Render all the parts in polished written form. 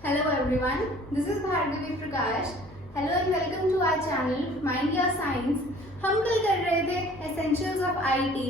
Hello everyone, this is Bhargavi Prakash. Hello and welcome to our channel Mind Your Science. हम कल कर रहे थे Essentials of IT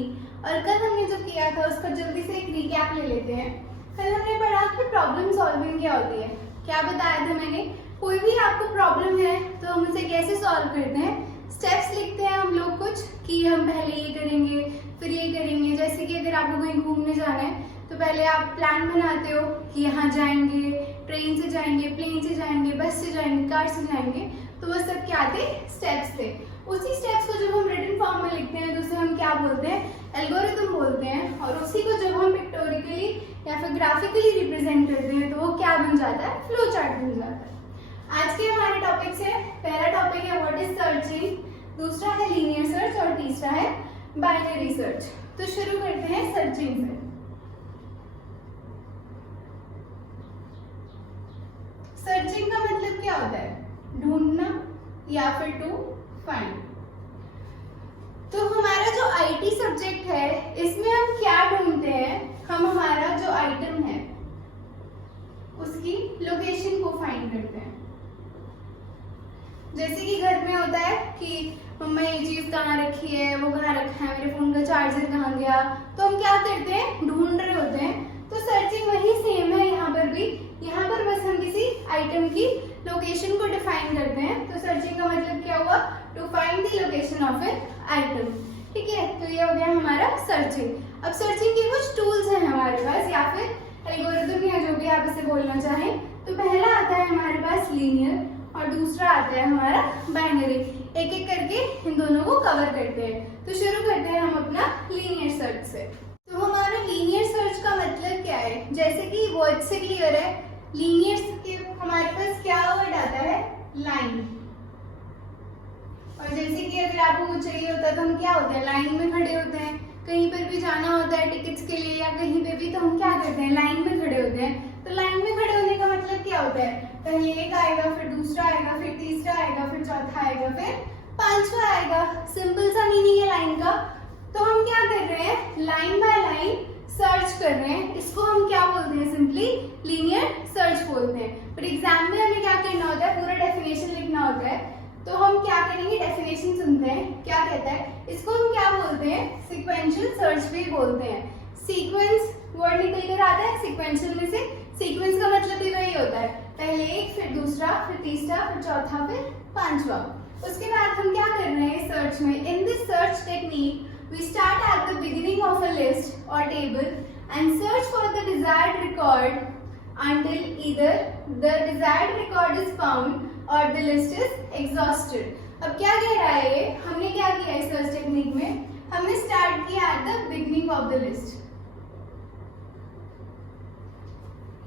और कल हमने जो किया था उसका जल्दी से एक रिकैप ले लेते हैं। कल हमने पढ़ा कि प्रॉब्लम सॉल्विंग क्या होती है। क्या बताया था मैंने? कोई भी आपको प्रॉब्लम है तो हम उसे कैसे सॉल्व करते हैं। स्टेप्स लिखते हैं हम लोग कुछ कि हम पहले ये करेंगे फिर ये करेंगे। जैसे कि अगर आपको कहीं घूमने जाना है तो पहले आप प्लान बनाते हो कि यहाँ जाएंगे, ट्रेन से जाएंगे, प्लेन से जाएंगे, बस से जाएंगे, कार से जाएंगे। तो वो सब क्या थे? स्टेप्स थे। उसी स्टेप्स को जब हम रिटन फॉर्म में लिखते हैं तो उसे हम क्या बोलते हैं? एल्गोरिथम बोलते हैं। और उसी को जब हम पिक्टोरिकली या फिर ग्राफिकली रिप्रेजेंट करते हैं तो वो क्या बन जाता है? फ्लो चार्ट बन जाता है। आज के हमारे टॉपिक से पहला टॉपिक है व्हाट इज सर्चिंग, दूसरा है लीनियर सर्च और तीसरा है बाइनरी सर्च। तो शुरू करते हैं सर्चिंग से। सर्चिंग का मतलब क्या होता है? ढूंढना या फिर टू फाइंड। तो हमारा जो आईटी सब्जेक्ट है इसमें हम क्या ढूंढते हैं? हम हमारा जो आइटम है उसकी लोकेशन को फाइंड करते हैं। जैसे कि घर में होता है कि मम्मा ये चीज कहाँ रखी है, वो कहाँ रखा है, मेरे फोन का चार्जर कहाँ गया, तो हम क्या करते हैं? ढूंढ रहे होते हैं। तो सर्चिंग वही सेम है यहाँ पर भी। यहाँ पर बस हम किसी आइटम की लोकेशन को डिफाइन करते हैं। तो सर्चिंग का मतलब क्या हुआ? To find the location of an item. ठीक है, तो ये हो गया हमारा सर्चिंग। अब सर्चिंग के कुछ टूल्स हैं हमारे पास या फिर एल्गोरिथम या जो भी आप इसे बोलना चाहें। तो पहला आता है हमारे पास लीनियर और दूसरा आता है हमारा बाइनरी। एक एक करके इन दोनों को कवर करते हैं। तो शुरू करते हैं हम अपना लीनियर सर्च से। तो हमारा लीनियर सर्च का मतलब क्या है? जैसे कि वर्ड से क्लियर है, लीनियर के हमारे पास क्या वर्ड आता है? लाइन। और जैसे कि अगर आपको कुछ चाहिए होता है तो हम क्या होते हैं? लाइन में खड़े होते हैं। कहीं पर भी जाना होता है टिकट्स के लिए या कहीं पे भी, तो हम क्या करते हैं? लाइन में खड़े होते हैं। तो लाइन में खड़े होने का मतलब क्या होता है? पहले एक आएगा, फिर दूसरा आएगा, फिर तीसरा आएगा, फिर चौथा आएगा, फिर पांचवा आएगा। सिंपल सा मीनिंग है लाइन का। तो हम क्या कर रहे हैं? लाइन बाय लाइन सर्च कर रहे हैं। इसको हम क्या बोलते हैं? सिंपली लीनियर सर्च बोलते हैं। पर एग्जाम में हमें क्या करना होता है? पूरा डेफिनेशन लिखना होता है। तो हम क्या करेंगे? डेफिनेशन सुनते हैं, क्या कहता है? इसको हम क्या बोलते हैं? सीक्वेंशियल सर्च भी बोलते हैं। सीक्वेंस वर्ड निकल कर आता है सीक्वेंशियल में से। सीक्वेंस का मतलब भी वही होता है, पहले एक, फिर दूसरा, फिर तीसरा, फिर चौथा, फिर पांचवा। उसके बाद हम क्या कर रहे हैं सर्च में? In this search technique we start at the beginning of a list or table and search for the desired record until either the desired record is found or the list is exhausted. अब क्या कह रहा है ये? हमने क्या किया है सर्च टेक्निक में? हमने स्टार्ट किया at the beginning of the list.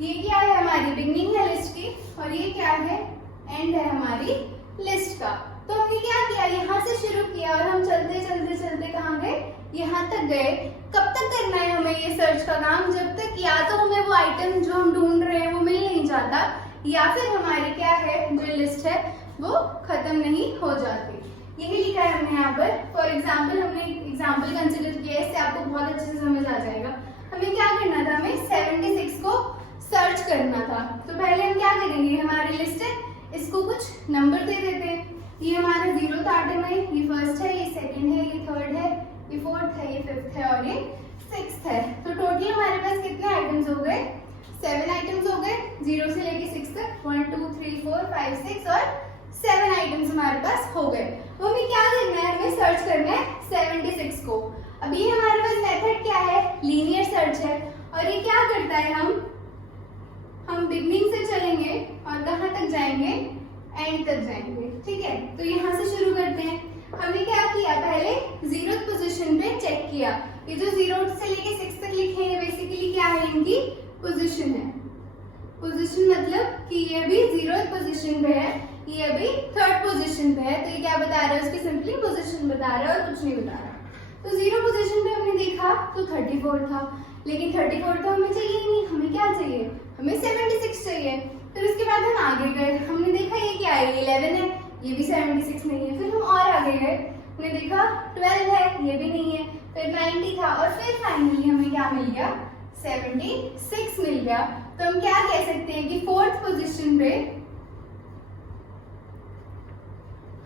ये क्या है? हमारी बिगनिंग है लिस्ट की और ये क्या है? एंड है हमारी लिस्ट का। तो हमने क्या किया? यहाँ से शुरू किया और हम चलते चलते चलते कहाँ गए? यहाँ तक गए। कब तक करना है हमें ये सर्च का काम? जब तक या तो हमें वो आइटम जो हम ढूंढ रहे हैं वो मिल नहीं जाता या फिर हमारी क्या है जो लिस्ट है वो खत्म नहीं हो जाती। यही लिखा है हमने यहाँ पर। फॉर एग्जाम्पल हमने एग्जाम्पल कंसिडर किया है, इससे आपको बहुत अच्छे से समझ आ जाएगा। हमें क्या करना था? हमें 76 को सर्च करना था। तो पहले हम क्या करेंगे? हमारी लिस्ट है, इसको कुछ नंबर दे देते हैं। ये हमारा 0th आइटम है, ये फर्स्ट है, ये सेकंड है, ये थर्ड है, ये फोर्थ है, ये फिफ्थ है और ये सिक्स्थ है। तो टोटल हमारे पास कितने आइटम्स हो गए? 7 आइटम्स हो गए, 0 से लेके 6 तक। 1 2 3 4 5 6 और 7 आइटम्स हमारे पास हो गए। तो हमें क्या करना है? हमें सर्च करना है 76 को। अब ये हमारे पास मेथड क्या है? लीनियर सर्च है। और ये क्या करता है? हम बिगनिंग से चलेंगे और कहाँ तक जाएंगे? एंड तक जाएंगे। ठीक है, तो यहाँ से शुरू करते हैं। हमने क्या किया? पहले 0th पोजीशन पे चेक किया। ये जो 0 से लेके 6 तक लिखे हैं बेसिकली क्या है? इनकी पोजीशन है। पोजीशन मतलब कि ये भी 0th पोजीशन पे है, ये अभी 3rd पोजीशन पे है। तो ये क्या बता रहा है? उसकी सिंपली पोजीशन बता रहा है और कुछ नहीं बता रहा। तो 0 पोजीशन पे हमने देखा तो 34 था, लेकिन 34 तो हमें चाहिए ही नहीं। हमें क्या चाहिए? हमें 76 चाहिए। फिर उसके बाद हम आगे गए, हमने देखा ये क्या है? 11 है, ये भी 76 नहीं है। फिर हम और आगे गए, हमने देखा 12 है, ये भी नहीं है। फिर 90 था और फिर फाइनली हमें क्या मिल गया? 76 मिल गया। तो हम क्या कह सकते हैं कि फोर्थ पोजीशन पे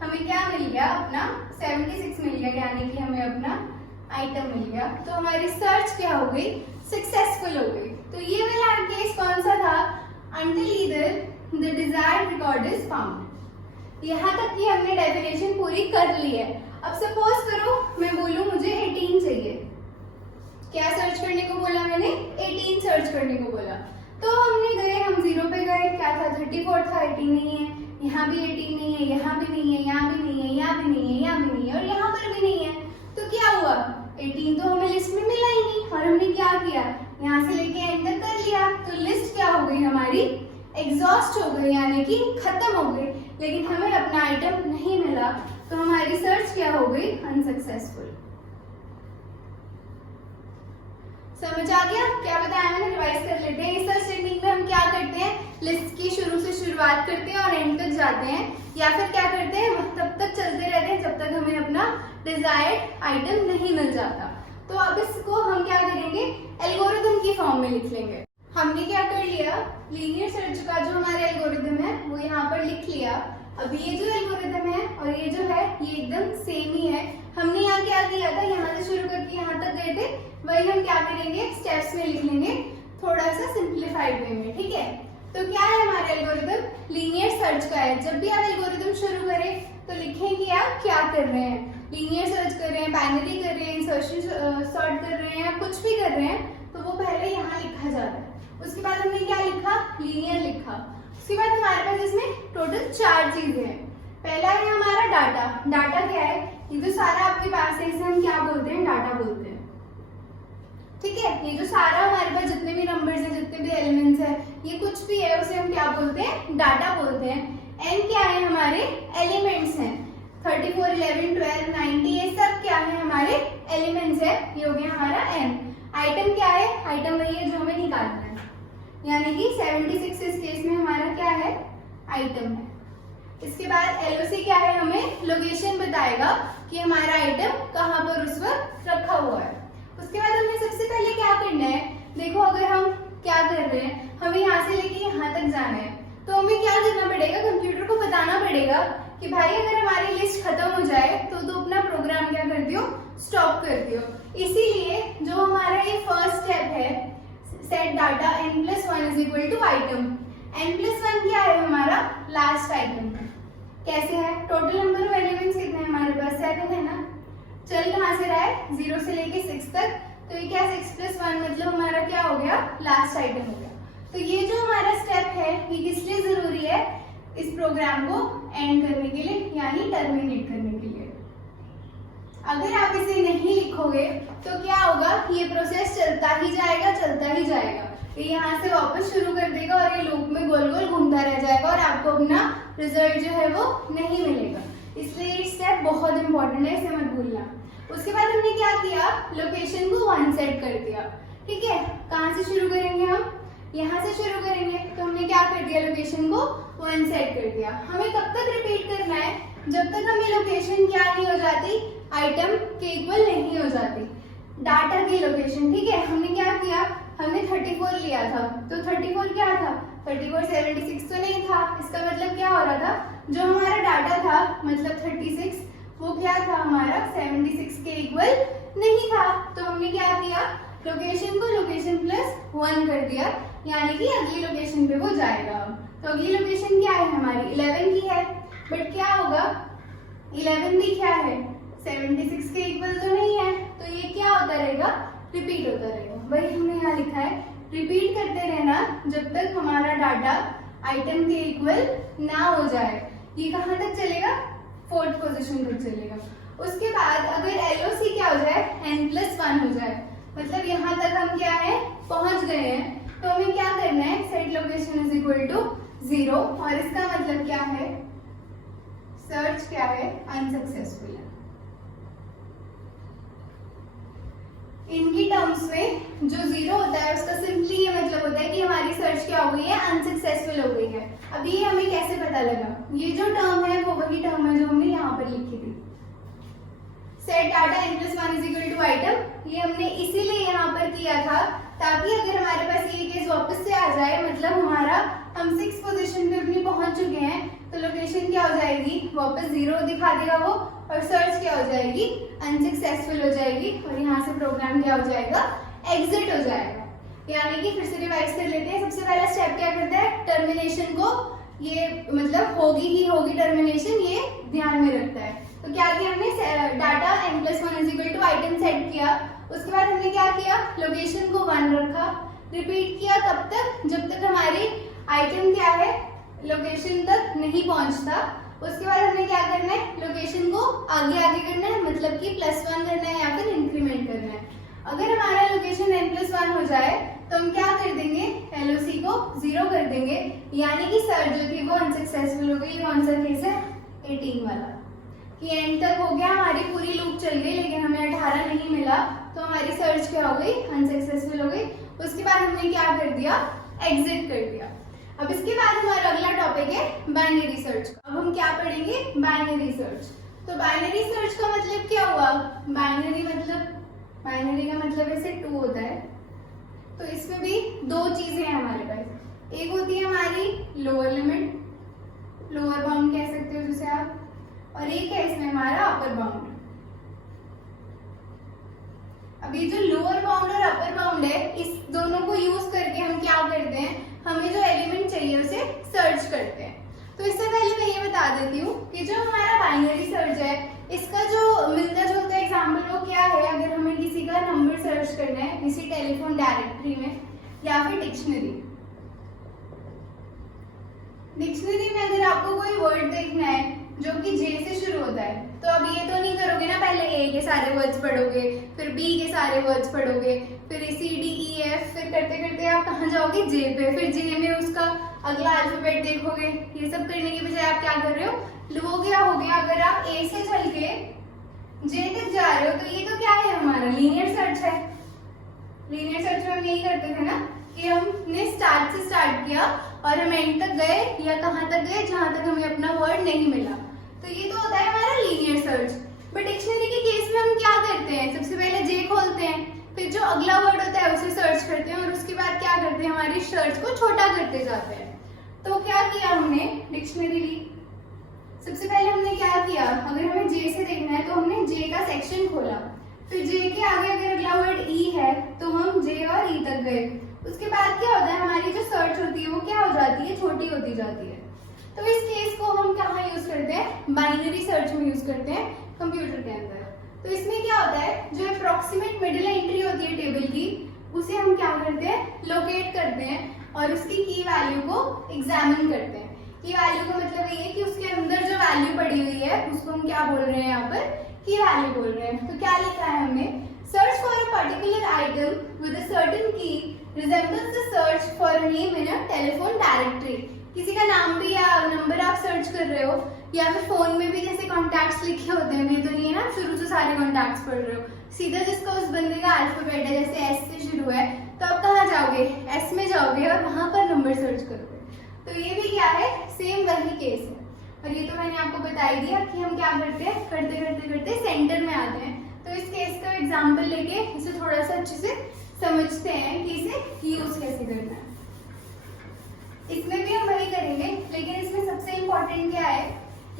हमें क्या मिल गया, अपना 76 मिल गया, यानी कि हमें अपना आइटम मिल गया। तो हमारी सर्च क्या हो गई, सक्सेसफुल हो गई। तो ये वाला केस कौन सा था, until either the desired record is found। यहाँ तक की हमने डेफिनेशन पूरी कर ली है। अब सपोज करो मैं बोलूं मुझे 18 चाहिए, क्या सर्च करने को बोला मैंने, 18 सर्च करने को बोला। तो हमने गए, हम 0 पे गए, क्या था 34 था, 18 नहीं है, यहाँ भी 18 नहीं है, यहाँ भी नहीं है, यहाँ भी नहीं है, यहाँ भी नहीं है, यहाँ भी नहीं है और यहाँ पर भी नहीं है। तो क्या हुआ, 18 तो हमें लिस्ट में मिला ही नहीं और हमने क्या किया, यहाँ से लेके एंटर कर लिया। तो लिस्ट क्या हो गई हमारी, एग्जॉस्ट हो गई, यानी कि खत्म हो गई, लेकिन हमें अपना आइटम नहीं मिला। तो हमारी सर्च क्या हो गई, अनसक्सेसफुल। समझ आ गया क्या बताया मैंने, रिवाइज कर लेते हैं। इस सर्च टेक्निक में हम क्या करते हैं, लिस्ट की शुरू से शुरुआत करते हैं और एंड तक जाते हैं, या फिर क्या करते हैं तब तक चलते रहते हैं जब तक हमें अपना डिजायर्ड आइटम नहीं मिल जाता। तो अब इसको हम क्या करेंगे, एल्गोरिथम की फॉर्म में लिख लेंगे। हमने क्या कर लिया, लीनियर सर्च का जो हमारा एल्गोरिथम है वो यहाँ पर लिख लिया। अब ये जो एल्गोरिथम है और ये जो है ये एकदम सेम ही है। हमने यहाँ क्या किया था, यहाँ से शुरू करके यहाँ तक गए थे, वही हम क्या करेंगे स्टेप्स में लिख लेंगे, थोड़ा सा सिंप्लीफाइड वे में, ठीक है। तो क्या है हमारा एल्गोरिथम, लीनियर सर्च का है। जब भी आप एल्गोरिथम शुरू करें तो लिखें कि आप क्या कर रहे हैं, लीनियर सर्च कर रहे हैं, बाइनरी कर रहे हैं, इंसर्शन सॉर्ट कर रहे हैं या कुछ भी कर रहे हैं, तो वो पहले यहाँ लिखा जाता है। उसके बाद हमने क्या लिखा, लीनियर लिखा। उसके बाद हमारे पास इसमें टोटल 4 चीजें हैं। पहला है हमारा डाटा। डाटा क्या है, ये जो सारा आपके पास है इसे हम क्या बोलते हैं, डाटा बोलते हैं, ठीक है। ये जो सारा हमारे पास जितने भी नंबर्स हैं, जितने भी एलिमेंट्स हैं, ये कुछ भी है उसे हम क्या बोलते हैं, डाटा बोलते हैं। एन क्या है, हमारे एलिमेंट्स हैं, 34, 11, 12, 90 ये सब क्या है, हमारे एलिमेंट्स है, ये हो गया हमारा एन। आइटम क्या है, आइटम वही है जो हमें निकालना है, यानी कि 76 इस केस में हमारा क्या है, आइटम है। इसके बाद एलओसी क्या है, हमें लोकेशन बताएगा कि हमारा आइटम कहाँ पर उस वक्त रखा हुआ है। उसके बाद हमें सबसे पहले क्या करना है, देखो अगर हम क्या कर रहे हैं, हमें यहाँ से लेके यहाँ तक जाना है, तो हमें क्या करना पड़ेगा, कंप्यूटर को बताना पड़ेगा कि भाई अगर हमारी लिस्ट खत्म हो जाए तो अपना प्रोग्राम क्या कर दियो, स्टॉप कर दियो। इसीलिए जो हमारा ये फर्स्ट स्टेप है, set data n+1 is equal to item. n+1 क्या है, हमारा लास्ट आइटम है। कैसे है, टोटल नंबर ऑफ एलिमेंट्स कितने हैं हमारे पास, 7 है ना। चल कहाँ से रहा है, 0 से लेके 6 तक, तो ये क्या 6+1 मतलब हमारा क्या हो गया, लास्ट आइटम हो गया। तो ये जो हमारा स्टेप है ये किस लिए जरूरी है, इस प्रोग्राम को एंड करने के लिए, यानी टर्मिनेट करने के लिए। अगर आप इसे नहीं लिखोगे तो क्या होगा, ये प्रोसेस चलता ही जाएगा, चलता ही जाएगा, ये यहाँ से वापस शुरू कर देगा और ये लूप में गोल गोल घूमता रह जाएगा और आपको अपना रिजल्ट जो है वो नहीं मिलेगा। इसलिए ये स्टेप बहुत इंपॉर्टेंट है, इसे मत भूलना। उसके बाद हमने क्या किया, लोकेशन को 1 सेट कर दिया, ठीक है। कहाँ से शुरू करेंगे, हम यहाँ से शुरू करेंगे, तो हमने क्या कर दिया, लोकेशन को 1 सेट कर दिया। हमें कब तक रिपीट करना है, जब तक हमें लोकेशन क्या नहीं हो जाती, आइटम के इक्वल नहीं हो जाती, डाटा की लोकेशन, ठीक है। हमने क्या किया, हमने 34 लिया था, तो 34 क्या था, 34 76 तो नहीं था। इसका मतलब क्या हो रहा था, जो हमारा डाटा था मतलब 36 वो क्या था, हमारा 76 के इक्वल नहीं था। तो हमने क्या किया, लोकेशन को लोकेशन +1 कर दिया, यानी कि अगली लोकेशन पे वो जाएगा। तो अगली लोकेशन क्या है हमारी, 11 की है, बट क्या होगा 11 भी क्या है, 76 के इक्वल तो नहीं है, तो ये क्या होता रहेगा, रिपीट होता रहेगा। वही हमने यहाँ लिखा है, रिपीट करते रहना जब तक हमारा डाटा आइटम के इक्वल ना हो जाए। ये कहाँ तक चलेगा, 4th पोजीशन तक चलेगा। उसके बाद अगर एलओसी क्या हो जाए, n+1 हो जाए, मतलब यहाँ तक हम क्या है, पहुंच गए हैं, तो हमें क्या करना है, set location is equal to 0, और इसका मतलब क्या है, सर्च क्या है, अनसक्सेसफुल है। इनकी टर्म्स में जो 0 होता है उसका सिंपली ये मतलब होता है कि हमारी सर्च क्या हो गई है, अनसक्सेसफुल हो गई है। अब ये हमें कैसे पता लगा, ये जो टर्म है वो वही टर्म है जो हमने यहाँ पर लिखी थी, set data n+1 is equal to item. ये हमने इसीलिए यहाँ पर किया था ताकि अगर हमारे पास ये केस वापस से आ जाए, मतलब हमारा हम 6 पोजीशन पे अपनी पहुंच चुके हैं, तो लोकेशन क्या हो जाएगी, वापस 0 दिखा देगा वो, और सर्च क्या हो जाएगी, अनसक्सेसफुल हो जाएगी, और यहाँ से प्रोग्राम क्या हो जाएगा, एग्जिट हो जाएगा। यानी कि फिर से रिवाइज कर लेते हैं। सबसे पहला स्टेप क्या करता है, टर्मिनेशन को, ये मतलब होगी ही होगी टर्मिनेशन, ये ध्यान में रखता है। तो क्या किया हमने, डाटा n+1 आइटम सेट किया, उसके बाद हमने क्या किया, लोकेशन को 1 रखा, रिपीट किया तब तक जब तक हमारी आइटम क्या है, लोकेशन तक नहीं पहुंचता। उसके बाद हमें क्या करना है, लोकेशन को आगे आगे करना है, मतलब कि +1 करना है या फिर इंक्रीमेंट करना है। अगर हमारा लोकेशन n+1 हो जाए तो हम क्या कर देंगे, LOC को 0 कर देंगे, यानी कि सर्च जो थी वो अनसक्सेसफुल हो गई। कौन सा केस है, 18 वाला, कि एंड तक हो गया, हमारी पूरी लूप चल गई लेकिन हमें 18 नहीं मिला, तो हमारी सर्च क्या हो गई, अनसक्सेसफुल हो गई। उसके बाद हमने क्या कर दिया, एग्जिट कर दिया। अब इसके बाद हमारा अगला टॉपिक है बाइनरी सर्च। अब हम क्या पढ़ेंगे, बाइनरी सर्च। तो बाइनरी सर्च का मतलब क्या हुआ, बाइनरी का मतलब ऐसे 2 होता है, तो इसमें भी 2 चीजें हैं हमारे पास। एक होती है हमारी लोअर लिमिट, लोअर बाउंड कह सकते हो जिसे आप, और एक है इसमें हमारा अपर बाउंड। अब ये जो लोअर बाउंड और अपर बाउंड है, इस दोनों को यूज करके हम क्या करते हैं, हमें जो एलिमेंट चाहिए उसे सर्च करते हैं। तो इससे पहले मैं ये बता देती हूँ कि जो हमारा बाइनरी सर्च है, इसका जो मिलता जुलता एग्जाम्पल वो क्या है, अगर हमें किसी का नंबर सर्च करना है किसी टेलीफोन डायरेक्टरी में या फिर डिक्शनरी में अगर आपको कोई वर्ड देखना है जो कि J से शुरू होता है, तो अब ये तो नहीं करोगे ना, पहले A के सारे वर्ड्स पढ़ोगे, फिर B के सारे वर्ड्स पढ़ोगे, फिर C D E F, फिर करते करते आप कहाँ जाओगे, J पे, फिर J में उसका अगला अल्फाबेट देखोगे। ये सब करने की बजाय आप क्या कर रहे हो, वो क्या हो गया, अगर आप A से चल के J तक जा रहे हो, तो ये तो क्या है, हमारा लीनियर सर्च है। लीनियर सर्च में हम यही करते थे ना, कि हमने स्टार्ट से स्टार्ट किया और हम एंड तक गए, या कहाँ तक गए, जहां तक हमें अपना वर्ड नहीं मिला। तो ये तो होता है हमारा लीनियर सर्च। बट डिक्शनरी के केस में हम क्या करते हैं, सबसे पहले J खोलते हैं, फिर जो अगला वर्ड होता है उसे सर्च करते हैं, और उसके बाद क्या करते हैं, हमारी सर्च को छोटा करते जाते हैं। तो क्या किया हमने, डिक्शनरी ली, सबसे पहले हमने क्या किया, अगर हमें J से देखना है तो हमने J का सेक्शन खोला, फिर J के आगे अगर अगला वर्ड E है तो हम J और E तक गए। उसके बाद क्या होता है, हमारी जो सर्च होती है वो क्या हो जाती है, छोटी होती जाती है। तो इस केस को हम कहाँ यूज करते हैं, बाइनरी सर्च में यूज करते हैं कंप्यूटर के अंदर। तो इसमें क्या होता है, जो अप्रोक्सीमेट मिडिल एंट्री होती है टेबल की, उसे हम क्या करते हैं, लोकेट करते हैं और उसकी की वैल्यू को एग्जामिन करते हैं। की वैल्यू का मतलब ये है कि उसके अंदर जो वैल्यू पड़ी हुई है उसको हम क्या बोल रहे हैं, यहाँ पर की वैल्यू बोल रहे हैं। तो क्या लिखा है हमने, search for a particular item with a certain की resembles the search for a name in a telephone directory। किसी का नाम भी या नंबर आप सर्च कर रहे हो, या फिर फोन में भी जैसे कॉन्टैक्ट्स लिखे होते हैं, ये तो नहीं है ना शुरू से सारे कॉन्टैक्ट्स पढ़ रहे हो, सीधा जिसका उस बंदे का अल्फाबेट है, जैसे S से शुरू है, तो आप कहाँ जाओगे, S में जाओगे और वहां पर नंबर सर्च करोगे। तो ये भी क्या है, सेम वही केस है। और ये तो मैंने आपको बता ही दिया कि हम क्या करते हैं, करते करते करते सेंटर में आते हैं। तो इस केस का एग्जाम्पल लेके इसे थोड़ा सा अच्छे से समझते हैं कि इसे यूज कैसे करना है। इसमें भी हम वही करेंगे, लेकिन इसमें सबसे इम्पोर्टेंट क्या है,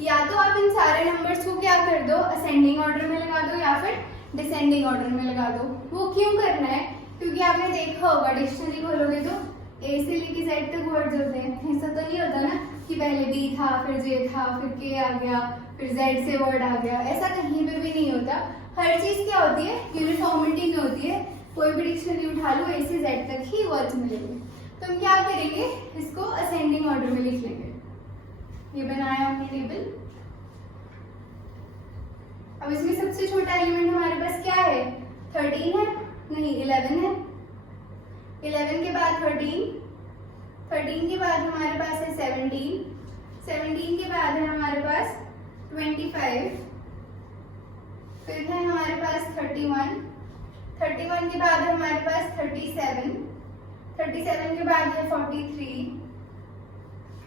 या तो आप इन सारे नंबर्स को क्या कर दो, असेंडिंग ऑर्डर में लगा दो या फिर डिसेंडिंग ऑर्डर में लगा दो। वो क्यों करना है, क्योंकि आपने देखा होगा डिक्शनरी खोलोगे तो A से लेके Z तक वर्ड्स होते हैं। ऐसा तो नहीं होता ना कि पहले B था, फिर J था, फिर K आ गया, फिर Z से वर्ड आ गया, ऐसा कहीं पे भी नहीं होता। हर चीज क्या होती है, यूनिफॉर्मिटी में होती है। कोई भी डिक्शनरी उठा लो, A से Z तक ही वर्ड्स मिलेंगे। तो हम क्या करेंगे, इसको असेंडिंग ऑर्डर में लिख लेंगे। ये बनाया हमने टेबल। अब इसमें सबसे छोटा एलिमेंट हमारे पास क्या है, 13 है, नहीं 11 है। 11 के बाद 13, 13 के बाद हमारे पास है 17, 17 के बाद है हमारे पास 25, फिर है हमारे पास 31, 31 के बाद है हमारे पास 37, 37 के बाद है 43,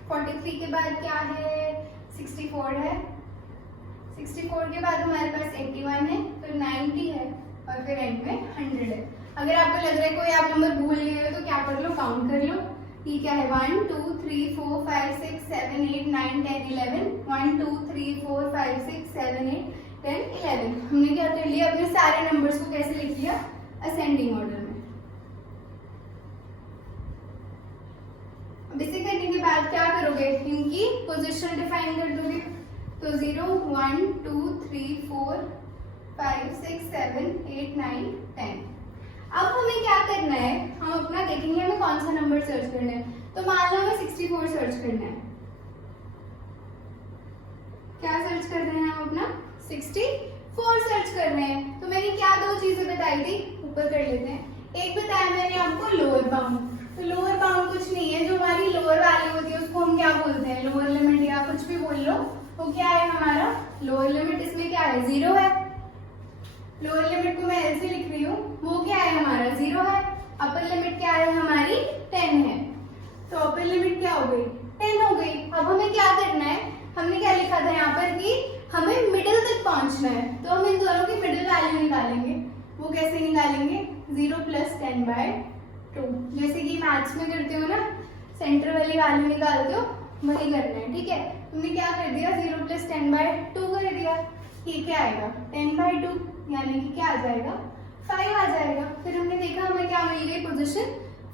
43 के बाद क्या है 64 है, 64 के बाद हमारे पास 81 है, फिर 90 है और फिर एंड में 100 है। अगर आपको लग रहा है कोई आप नंबर भूल गए हो तो क्या कर लो, काउंट कर लो। ये क्या है 1 2 3 4 5 6 7 8 9 10 11 1 2 3 4 5 6 7 8 10 11। हमने क्या कर लिया, अपने सारे नंबर्स को कैसे लिख लिया, असेंडिंग ऑर्डर में। अब इसे करने के बाद क्या करोगे, इनकी पोजीशन डिफाइन कर दोगे। तो 0 1 2 3 4 5 6 7 8 9 10। अब हमें क्या करना है, हम अपना देखेंगे हमें कौन सा नंबर सर्च करना है। तो मान लो हमें 64 सर्च करना है। क्या सर्च कर रहे हैं हम अपना 64 सर्च कर रहे हैं। तो मैंने क्या दो चीजें बताई थी, ऊपर कर लेते हैं। एक बताया मैंने आपको लोअर बाउंड। तो लोअर बाउंड कुछ नहीं है, जो हमारी लोअर वैल्यू होती है उसको हम क्या बोलते हैं, लोअर लिमिट या कुछ भी बोल लो। वो क्या है हमारा लोअर लिमिट, इसमें क्या है 0 है। लोअर लिमिट को मैं ऐसे लिख रही हूँ, वो क्या है हमारा 0 है। अपर लिमिट क्या है हमारी 10 है। तो अपर लिमिट क्या हो गई 10 हो गई। अब हमें क्या करना है, हमने क्या लिखा था यहाँ पर कि हमें मिडिल तक पहुंचना है। तो हम इन दोनों की मिडिल वैल्यू निकालेंगे। वो कैसे निकालेंगे, 0 + 10/2। जैसे कि मैथ्स में करते हो ना, सेंटर वाली वैल्यू निकालते हो, वही करना है। ठीक है, तुमने क्या कर दिया 0 + 10/2 कर दिया। ये क्या आएगा 10/2, यानी कि क्या आ जाएगा 5 आ जाएगा। फिर हमने देखा हमें क्या मिल गई पोजीशन,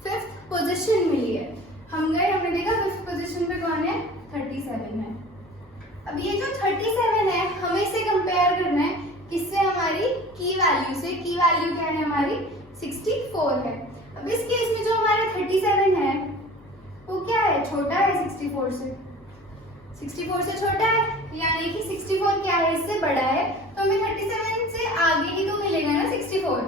5th पोजीशन मिली है। हम गए, हमने देखा 5th पोजीशन पे कौन है 37 है। अब ये जो 37 है हमें इसे कंपेयर करना है किससे, हमारी की वैल्यू से। की वैल्यू क्या है हमारी 64 है। अब इस केस में जो हमारा 37 है वो क्या है, छोटा है 64 से। 64 से छोटा है, यानी कि 64 क्या है, इससे बड़ा है। तो हमें 37 से आगे ही तो मिलेगा ना 64।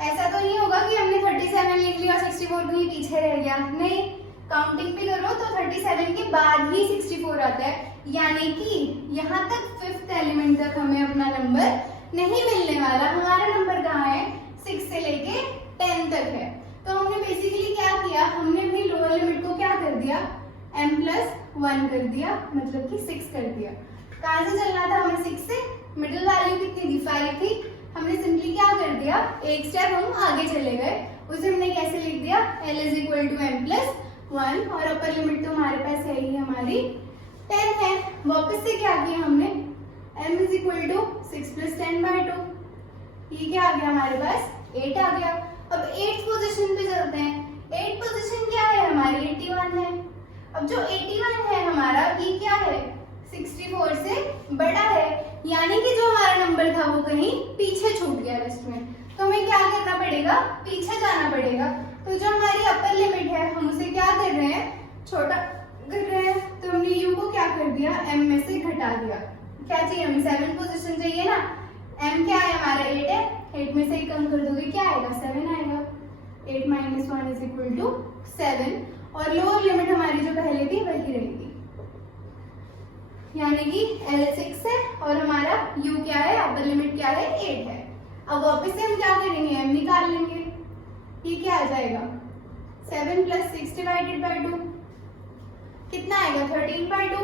ऐसा तो नहीं होगा कि हमने 37 लिख लिया और 64 कहीं पीछे रह गया, नहीं। काउंटिंग भी करो तो 37 के बाद ही 64 आता है, यानी कि यहाँ तक 5th एलिमेंट तक हमें अपना नंबर नहीं मिलने वाला। हमारा नंबर कहाँ है 6 से लेके 10 तक है। तो हमने बेसिकली क्या किया, हमने अपनी लोअर लिमिट को क्या कर दिया m+1 कर दिया, मतलब कि 6 कर दिया। कहाँ से चलना था हमें 6 से, मिडिल वैल्यू कितनी थी 5 थी। हमने सिंपली क्या कर दिया, एक स्टेप हम आगे चले गए। उसे हमने कैसे लिख दिया, l = m+1 और अपर लिमिट तो हमारे पास है ही हमारी 10 है। वापस से क्या किया हमने, m = 6 + 10/2। ये क्या आ गया हमारे पास 8 आ गया। अब 8th पोजीशन पे चलते हैं। 8th पोजीशन क्या है हमारी 81 है। अब जो 81 है हमारा, ये क्या है 64 से बड़ा है, यानी कि जो हमारा नंबर था वो कहीं पीछे छूट गया लिस्ट में। तो हमें क्या करना पड़ेगा, पीछे जाना पड़ेगा। तो जो हमारी अपर लिमिट है हम उसे क्या कर रहे हैं, छोटा कर रहे हैं। तो हमने u को क्या कर दिया, m में से घटा दिया। क्या चाहिए हमें 7th पोजीशन चाहिए ना। m क्या है हमारा 8 है, 8 में से एक कम कर दोगे क्या आएगा 7 आएगा। 8 - 1 = 7 और लोअर लिमिट हमारी जो पहले थी वही रहेगी, यानी कि L 6 है और हमारा U क्या है, अपर लिमिट क्या है 8 है। अब वापस से हम क्या करेंगे, M निकाल लेंगे। ये क्या आ जाएगा 7 + 6 / 2 कितना आएगा 13/2।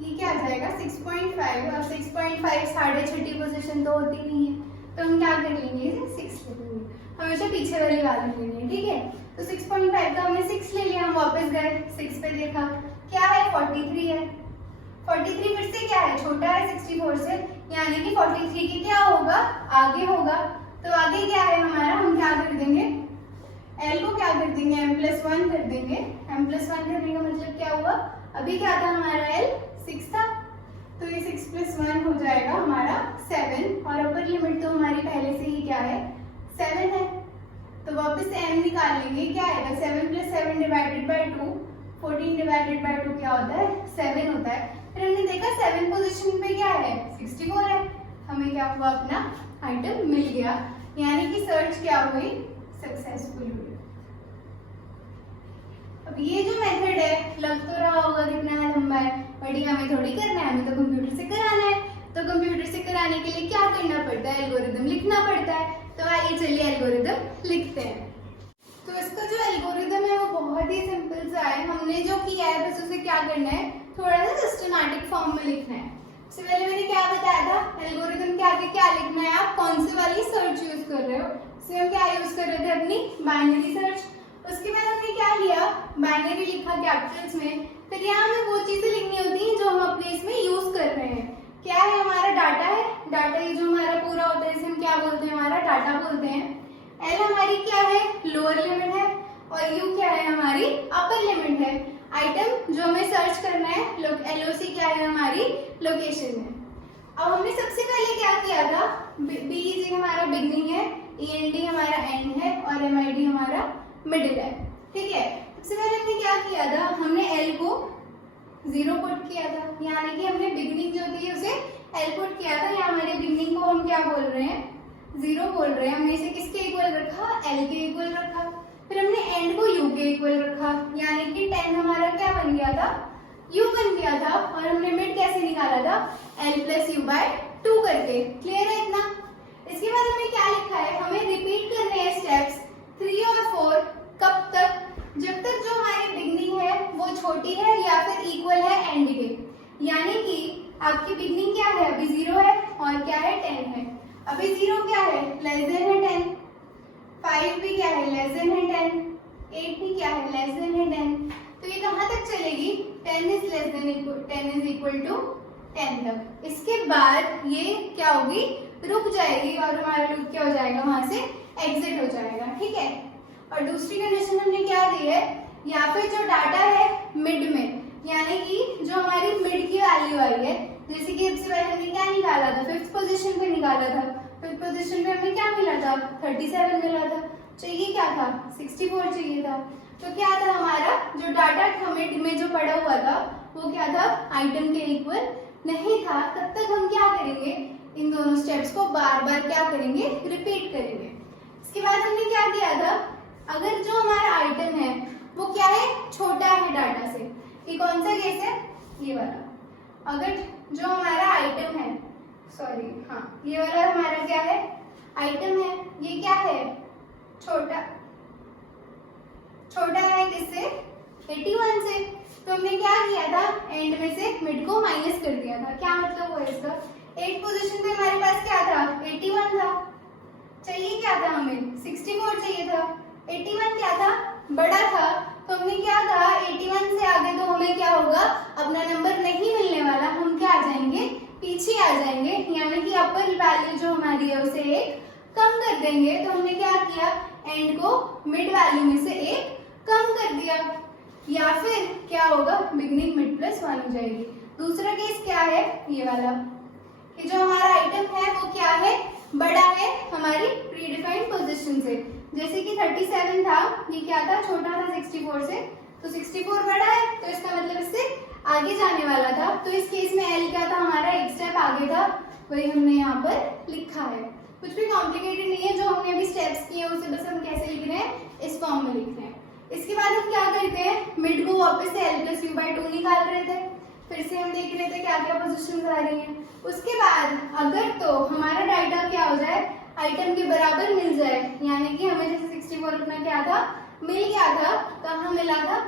ये क्या आ जाएगा 6.5 और 6.5 साढ़े छठी पोजीशन तो होती नहीं है। तो हम क्या कर लेंगे 6 ले लेंगे, हमेशा पीछे वाली वैल्यू लेंगे। ठीक है, तो 6.5 का हमने 6 ले लिया। हम वापस गए 6 पे, देखा क्या है 43 है। 43 फिर से क्या है, छोटा है 64 से, यानी कि 43 की क्या होगा आगे होगा। तो आगे क्या है हमारा, हम क्या कर देंगे L को क्या कर देंगे m+1 कर देंगे। m+1 करने का मतलब क्या हुआ, अभी क्या था हमारा L 6 था, तो ये 6 + 1 हो जाएगा हमारा 7 और अपर लिमिट तो हमारी पहले से ही क्या है 7 है। तो वापस से m निकाल लेंगे, क्या आएगा 7 + 7 / 2 14 / 2 क्या होता है 7 होता है। फिर हमने देखा 7 पोजीशन पे क्या है 64 है। हमें क्या हुआ, अपना आइटम मिल गया, यानी कि सर्च क्या हुई सक्सेसफुल हुई। अब ये जो मेथड है लग तो रहा होगा कितना लंबा है, बट ये हमें थोड़ी करना है, हमें तो कंप्यूटर से कराना है। तो कंप्यूटर से कराने के लिए क्या करना पड़ता है, एल्गोरिदम लिखना पड़ता है। तो आइए चलिए एल्गोरिदम लिखते हैं। तो इसका जो एल्गोरिदम है वो बहुत ही सिंपल सा है। हमने जो किया है बस उसे क्या करना है, थोड़ा सा सिस्टमैटिक फॉर्म में लिखना है। सबसे पहले मैंने क्या बताया था, एल्गोरिथम के आगे क्या लिखना है, आप कौन से वाली सर्च यूज कर रहे हो। इसमें हम क्या यूज कर रहे थे, अपनी बाइनरी सर्च। उसके बाद हमने क्या लिया, बाइनरी लिखा कैपिटल्स में। फिर यहाँ हमें वो चीजें लिखनी होती हैं जो हम अपने इसमें यूज कर रहे हैं। क्या है, हमारा डाटा है, डाटा ये जो हमारा पूरा होता है इसे हम क्या बोलते हैं, हमारा डाटा बोलते हैं। एल हमारी क्या है, लोअर लिमिट है, और यू क्या है, हमारी अपर लिमिट है। आइटम जो हमें सर्च करना है, एलओसी क्या है, हमारी लोकेशन है। अब हमने सबसे पहले क्या किया था, बीजी हमारा बिगनिंग है, ईएनडी हमारा एंड है, और एमआईडी हमारा मिडिल है। ठीक है, सबसे पहले हमने क्या किया था, हमने एल को 0 पुट किया था, यानी कि हमने बिगनिंग जो थी उसे एल पुट किया था। यहाँ हमारे बिगनिंग को हम क्या बोल रहे हैं, 0 बोल रहे हैं। हमने इसे किसके इक्वल रखा, एल के इक्वल रखा। फिर हमने एंड को यू के इक्वल रखा, यानी कि 10 हमारा क्या बन गया था, यू बन गया था। और हमने मिड कैसे निकाला था, एल प्लस यू बाय 2 करके। क्लियर है इतना। इसके बाद हमें क्या लिखा है, हमें रिपीट करने हैं स्टेप्स 3 और 4। कब तक, जब तक जो हमारी बिगनिंग है वो छोटी है या फिर इक्वल है एंड के। यानी कि आपकी बिगनिंग क्या है, अभी 0 है, और क्या है, 10 है। अभी 0 क्या है, लेस देन है 10, 5 भी क्या है, लेस देन है 10, 8 भी क्या है, लेस देन है 10। तो ये कहाँ तक चलेगी, 10 is less than equal, 10 is equal to 10 तक। इसके बाद ये क्या होगी, रुक जाएगी, और हमारा लूप क्या हो जाएगा, वहां से एग्जिट हो जाएगा। ठीक है। और दूसरी कंडीशन हमने क्या दी है, यहाँ पे जो डाटा है मिड में, यानी कि जो हमारी मिड की वैल्यू आई है, जैसे कि सबसे पहले हमने क्या निकाला था, 5th पोजीशन पे निकाला था। 5th पोजीशन पे हमें क्या मिला था, 37 मिला था। चाहिए क्या था, 64 चाहिए था। तो क्या था, हमारा जो डाटा था मिड में जो पड़ा हुआ था वो क्या था, आइटम के इक्वल नहीं था। तब तक हम क्या करेंगे, इन दोनों स्टेप्स को बार बार क्या करेंगे, रिपीट करेंगे। इसके बाद हमने क्या किया था, अगर जो हमारा आइटम है वो क्या है, छोटा है डाटा से। ये कौन सा केस है, ये वाला। अगर जो हमारा आइटम है, सॉरी हाँ, ये वाला हमारा क्या है, आइटम है, ये क्या है, छोटा है किससे, 81 से। तो हमने क्या किया था, एंड में से मिड को माइनस कर दिया था। क्या मतलब हुआ इसका, 8 पोजीशन पे हमारे पास क्या था, 81 था। चाहिए क्या था, हमें 64 चाहिए था। 81 क्या था, बड़ा था। तो हमने क्या था, 81 से आगे तो हमें क्या होगा, अपना नंबर नहीं मिलने वाला, हम क्या आ जाएंगे, पीछे आ जाएंगे। यानी कि अपर वैल्यू जो हमारी है उसे 1 कम कर देंगे। तो हमने क्या किया, एंड को मिड वैल्यू में से 1 कम कर दिया। या फिर क्या होगा, बिगनिंग मिड प्लस 1 हो जाएगी। दूसरा केस क्या है, ये वाला, कि जो हमारा आइटम है वो क्या है, बड़ा है हमारी प्रीडिफाइंड पोजीशन से। जैसे कि 37 था, ये क्या था, छोटा था 64 से। तो 64 बड़ा है, तो इसका मतलब इससे आगे जाने वाला था। तो इस केस में एल क्या था, हमारा एक स्टेप आगे था, वही हमने यहाँ पर लिखा है। कुछ भी कॉम्प्लिकेटेड नहीं है, जो हमने अभी स्टेप्स किए उसे बस हम कैसे लिख रहे हैं, इस फॉर्म में लिख रहे हैं। इसके बाद हम क्या करते हैं, मिड को वापस से एल प्लस यू बाई 2 निकाल रहे थे। फिर से हम देख रहे थे क्या क्या पोजीशन आ रही है। उसके बाद अगर तो हमारा डाटा क्या हो जाए, आइटम के बराबर मिल जाए, यानी कि हमें जैसे 64 अपना क्या था, मिल गया था, कहाँ मिला था,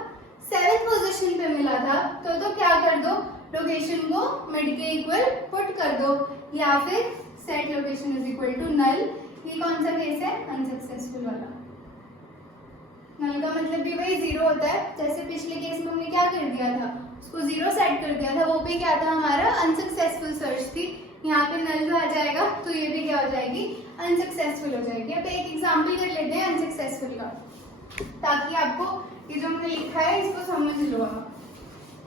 7th पोजीशन पे मिला था। तो क्या कर दो, लोकेशन को मिड के इक्वल पुट कर दो, या फिर set location is equal to null. ये कौन सा केस है, अनसक्सेसफुल वाला। नल का मतलब भी वही 0 होता है। जैसे पिछले केस में हमने क्या कर दिया था, उसको 0 सेट कर दिया था, वो भी क्या था, हमारा अनसक्सेसफुल सर्च थी। यहाँ पे नल जो आ जाएगा तो ये भी क्या हो जाएगी, अनसक्सेसफुल हो जाएगी। अब एक एग्जाम्पल कर लेते हैं अनसक्सेसफुल का, ताकि आपको ये जो हमने लिखा है इसको समझ लो आप।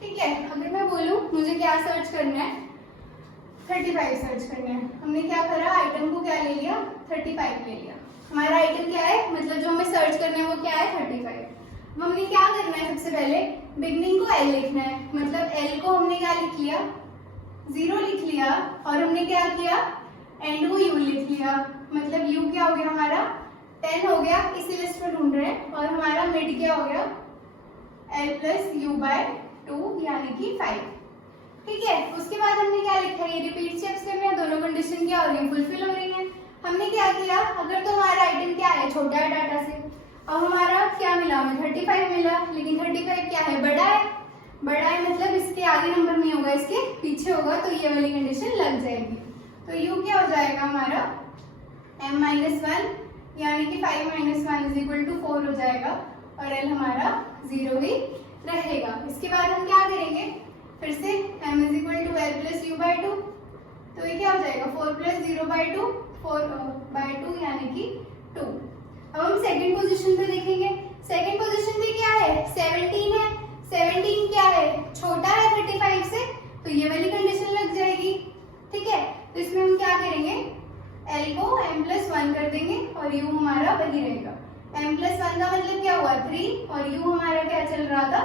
ठीक है, अगर मैं बोलूँ मुझे क्या सर्च करना है, 35 सर्च करना है। हमने क्या करा, आइटम को क्या ले लिया, 35 ले लिया। हमारा आइटम क्या है, मतलब जो हमें सर्च करना है वो क्या है, 35। अब हमने क्या करना है, सबसे पहले बिगनिंग को एल लिखना है। मतलब एल को हमने क्या लिख लिया, 0 लिख लिया, और हमने क्या किया, एंड को यू लिख लिया। मतलब यू क्या हो गया, हमारा 10 हो गया, इसी लिस्ट में ढूंढ रहे हैं। और हमारा मिड क्या हो गया, एल प्लस यू बाय 2 यानी कि 5। ठीक है, उसके बाद हमने क्या लिखा है, ये रिपीट स्टेप्स करने हैं, दोनों कंडीशन क्या हो रही है, फुलफिल हो रही है। हमने क्या किया, अगर तो हमारा आइटम क्या है, छोटा है डाटा से, अब हमारा क्या मिला, हमें 35 मिला, लेकिन 35 क्या है, बड़ा है। बड़ा है मतलब इसके आगे नंबर नहीं होगा, इसके पीछे होगा, तो ये वाली कंडीशन लग जाएगी। तो u क्या हो जाएगा हमारा m-1 यानी कि 5 - 1 = 4 हो जाएगा और l हमारा 0 ही रहेगा। इसके बाद हम क्या करेंगे, फिर से m = l + u/2, तो ये क्या हो जाएगा 4 + 0/2, 4/2 यानी कि 2। अब हम सेकंड पोजीशन पे देखेंगे। सेकंड पोजीशन पे क्या है 17 है, 17 क्या है छोटा है 35 से, तो ये वाली कंडीशन लग जाएगी। ठीक है, तो इसमें हम क्या करेंगे l को m+1 कर देंगे और u हमारा वही रहेगा। m+1 का मतलब क्या हुआ 3 और u हमारा क्या चल रहा था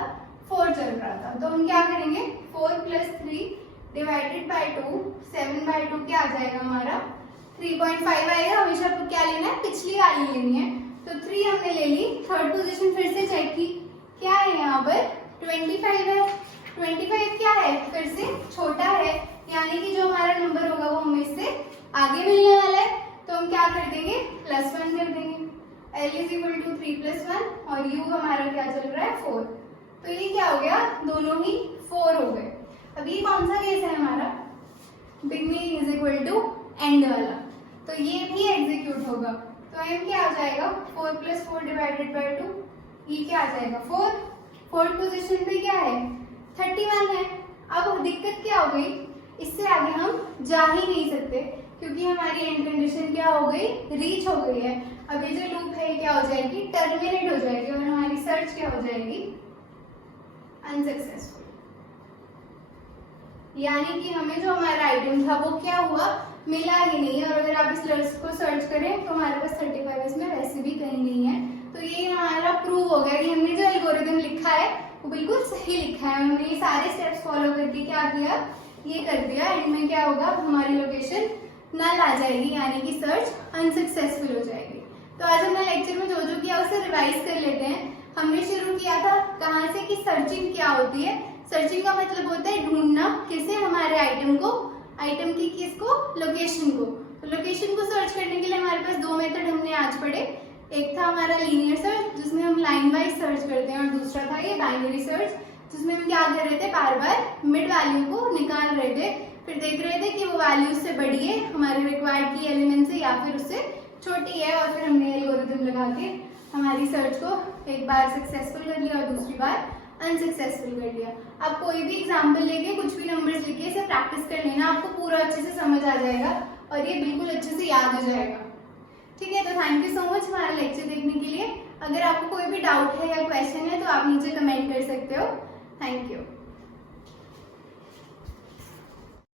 4 चल रहा था, तो हम क्या करेंगे 4 + 3 / 2 7/2 क्या आ जाएगा हमारा 3.5 आएगा। हमेशा आपको क्या लेना है पिछली वाली लेनी है, तो 3 हमने ले ली। थर्ड पोजीशन फिर से चेक की, क्या है यहाँ पर 25 है, 25 क्या है फिर से छोटा है, यानी कि जो हमारा नंबर होगा वो हमें इससे आगे मिलने वाला है, तो हम क्या कर देंगे +1 कर देंगे। l = 3 + 1 और u हमारा क्या चल रहा है 4, तो ये क्या हो गया दोनों ही 4 हो गए। अब ये कौन सा केस है हमारा बिगनिंग = एंड वाला, तो ये भी एग्जीक्यूट होगा। तो m क्या आ जाएगा 4 + 4 / 2, ये क्या आ जाएगा 4। फोर्थ पोजीशन पे क्या है 31 है। अब दिक्कत क्या हो गई, इससे आगे हम जा ही नहीं सकते क्योंकि हमारी एंड कंडीशन क्या हो गई रीच हो गई है। अब ये जो लूप है क्या हो जाएगी टर्मिनेट हो जाएगी और हमारी सर्च क्या हो जाएगी अनसक्सेसफुल, यानी कि हमें जो हमारा आइटम था वो क्या हुआ मिला ही नहीं। और अगर आप इस लिस्ट को सर्च करें तो हमारे पास 35 इसमें वैसे भी कहीं नहीं है। तो ये हमारा प्रूव हो गया कि हमने जो एल्गोरिथम लिखा है वो बिल्कुल सही लिखा है। हमने ये सारे स्टेप्स फॉलो करके क्या किया ये कर दिया। एंड में क्या होगा हमारी लोकेशन नल आ जाएगी, यानी कि सर्च अनसक्सेसफुल हो जाएगी। तो आज हमने लेक्चर में जो जो किया उसे रिवाइज कर लेते हैं। हमने शुरू किया था कहाँ से कि सर्चिंग क्या होती है। सर्चिंग का मतलब होता है ढूंढना, किसे हमारे आइटम को, आइटम की किसको लोकेशन को। तो लोकेशन को सर्च करने के लिए हमारे पास दो मेथड हमने आज पढ़े। एक था हमारा लीनियर सर्च जिसमें हम लाइन वाइज सर्च करते हैं, और दूसरा था ये बाइनरी सर्च जिसमें हम क्या कर रहे थे बार बार मिड वैल्यू को निकाल रहे थे, फिर देख रहे थे कि वो वैल्यू उससे बड़ी है हमारे रिक्वायर्ड की एलिमेंट से या फिर उससे छोटी है, और फिर हमने एल्गोरिथम लगा के हमारी सर्च को एक बार सक्सेसफुल कर लिया और दूसरी बार अनसक्सेसफुल कर लिया। आप कोई भी एग्जाम्पल लेके कुछ भी नंबर्स लिखे इसे प्रैक्टिस कर लेना, आपको पूरा अच्छे से समझ आ जाएगा और ये बिल्कुल अच्छे से याद हो जाएगा। ठीक है, तो थैंक यू सो मच हमारा लेक्चर देखने के लिए। अगर आपको कोई भी डाउट है या क्वेश्चन है तो आप नीचे कमेंट कर सकते हो। Thank you.